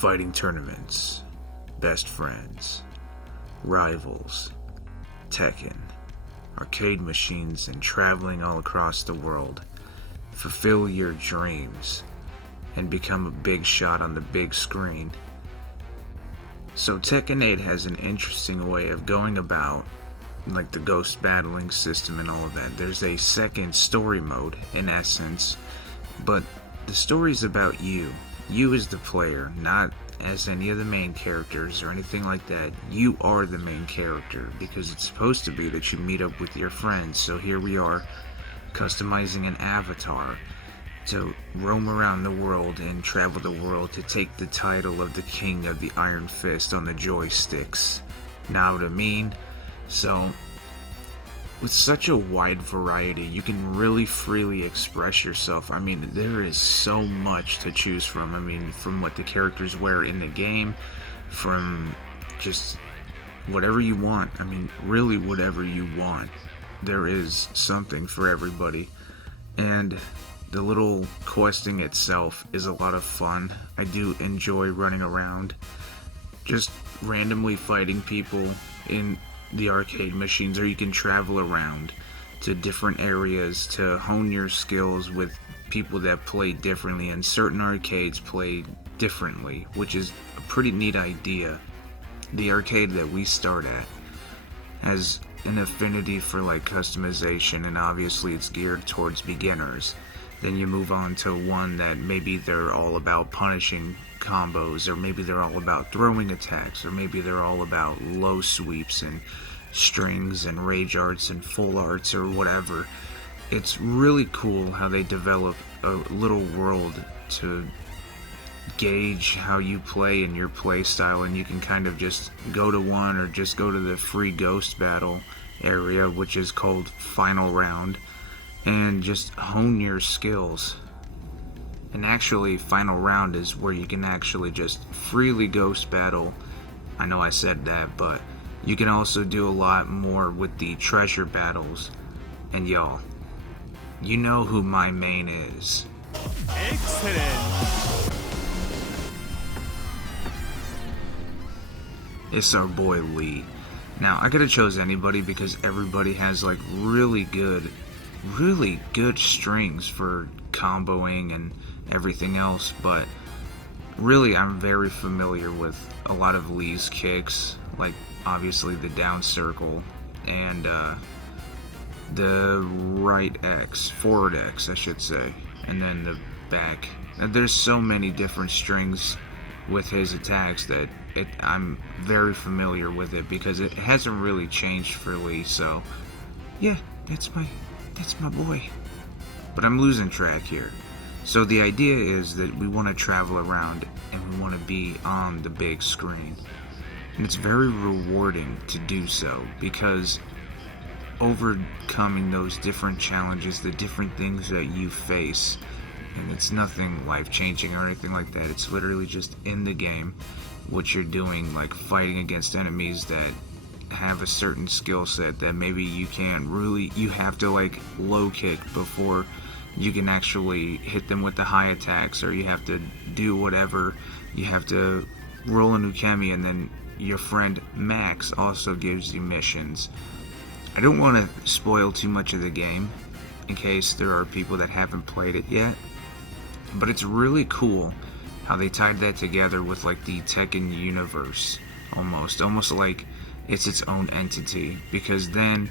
Fighting tournaments, best friends, rivals, Tekken, arcade machines, and traveling all across the world. Fulfill your dreams and become a big shot on the big screen. So Tekken 8 has an interesting way of going about, like the ghost battling system and all of that. There's a second story mode, in essence, but the story's about you. You as the player, not as any of the main characters or anything like that. You are the main character, because it's supposed to be that you meet up with your friends. So here we are, customizing an avatar to roam around the world and travel the world to take the title of the King of the Iron Fist on the joysticks. Know what I mean? So, with such a wide variety, you can really freely express yourself. I mean, there is so much to choose from. I mean, from what the characters wear in the game, from just whatever you want. I mean, really whatever you want. There is something for everybody. And the little questing itself is a lot of fun. I do enjoy running around, just randomly fighting people in the arcade machines, or you can travel around to different areas to hone your skills with people that play differently, and certain arcades play differently, which is a pretty neat idea. The arcade that we start at has an affinity for like customization, and obviously it's geared towards beginners. Then you move on to one that maybe they're all about punishing combos, or maybe they're all about throwing attacks, or maybe they're all about low sweeps and strings and rage arts and full arts or whatever. It's really cool how they develop a little world to gauge how you play and your play style, and you can kind of just go to one or just go to the free ghost battle area, which is called Final Round, and just hone your skills. And actually, Final Round is where you can actually just freely ghost battle. I know I said that, but you can also do a lot more with the treasure battles. And y'all, you know who my main is. Excellent! It's our boy Lee. Now, I could have chose anybody because everybody has like really good strings for comboing and everything else, but really I'm very familiar with a lot of Lee's kicks, like obviously the down circle and the right X, forward X I should say, and then the back. There's so many different strings with his attacks that I'm very familiar with it, because it hasn't really changed for Lee. So yeah, that's my boy. But I'm losing track here. So the idea is that we want to travel around and we want to be on the big screen. And it's very rewarding to do so, because overcoming those different challenges, the different things that you face, and it's nothing life-changing or anything like that. It's literally just in the game what you're doing, like fighting against enemies that have a certain skill set that maybe you can't really, you have to like low kick before you can actually hit them with the high attacks, or you have to do whatever, you have to roll a Nukemi, and then your friend Max also gives you missions. I don't want to spoil too much of the game in case there are people that haven't played it yet, but it's really cool how they tied that together with like the Tekken universe, almost like it's its own entity, because then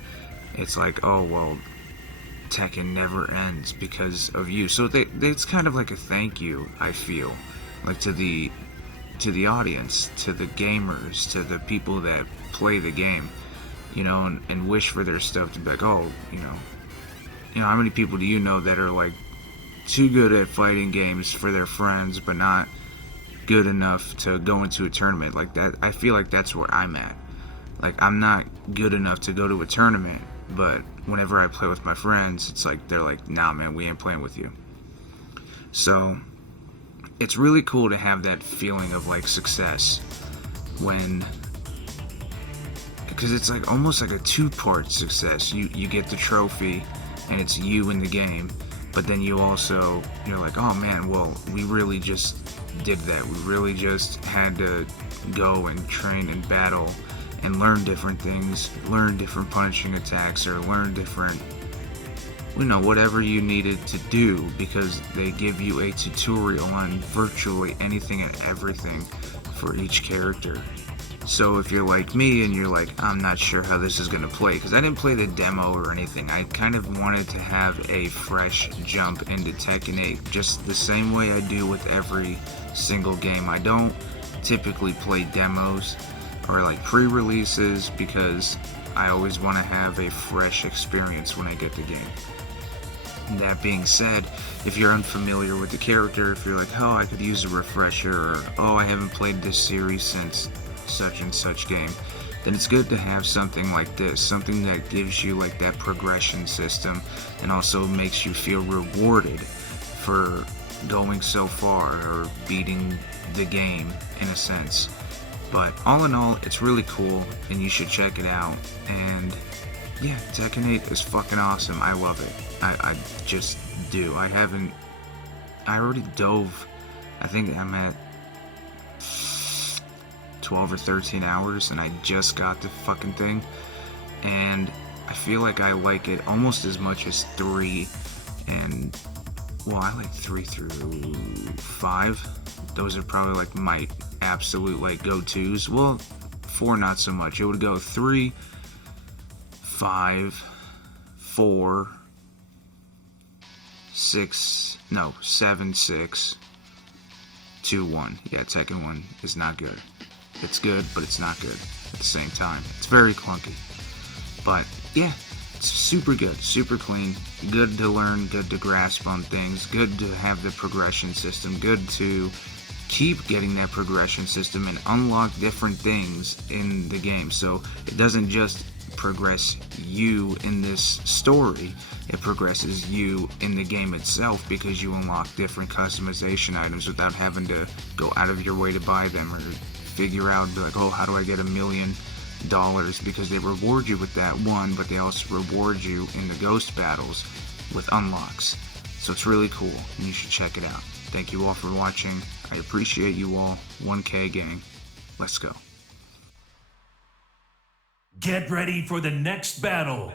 it's like, oh well, Tekken never ends because of you. So it's kind of like a thank you, I feel, like to the audience, to the gamers, to the people that play the game, you know, and wish for their stuff to be like, oh, you know, how many people do you know that are like too good at fighting games for their friends, but not good enough to go into a tournament like that? I feel like that's where I'm at. Like, I'm not good enough to go to a tournament, but whenever I play with my friends, it's like, they're like, nah man, we ain't playing with you. So it's really cool to have that feeling of like success when, because it's like almost like a two-part success. You get the trophy and it's you in the game, but then you're like, oh man, well, we really just did that. We really just had to go and train and battle and learn different things, learn different punching attacks, or learn different, whatever you needed to do, because they give you a tutorial on virtually anything and everything for each character. So if you're like me and you're like, I'm not sure how this is going to play, because I didn't play the demo or anything. I kind of wanted to have a fresh jump into Tekken 8, just the same way I do with every single game. I don't typically play demos or like pre-releases, because I always want to have a fresh experience when I get the game. That being said, if you're unfamiliar with the character, if you're like, oh, I could use a refresher, or oh, I haven't played this series since such and such game, then it's good to have something like this, something that gives you like that progression system and also makes you feel rewarded for going so far or beating the game in a sense. But all in all, it's really cool and you should check it out. And yeah, Tekken 8 is fucking awesome. I love it. I just do. I already dove. I think I'm at 12 or 13 hours and I just got the fucking thing. And I feel like I like it almost as much as 3. And, well, I like 3 through 5. Those are probably like my absolute like go-tos. Well, 4 not so much. It would go 3, 5, 4, 7, 6, 2, 1. Yeah, Tekken 1 is not good. It's good, but it's not good at the same time. It's very clunky. But yeah, it's super good, super clean, good to learn, good to grasp on things, good to have the progression system, good to keep getting that progression system and unlock different things in the game. So it doesn't just progress you in this story, it progresses you in the game itself, because you unlock different customization items without having to go out of your way to buy them or figure out, be like, oh, how do I get $1 million? Because they reward you with that one, but they also reward you in the ghost battles with unlocks. So it's really cool, and you should check it out. Thank you all for watching. I appreciate you all. 1K gang. Let's go. Get ready for the next battle.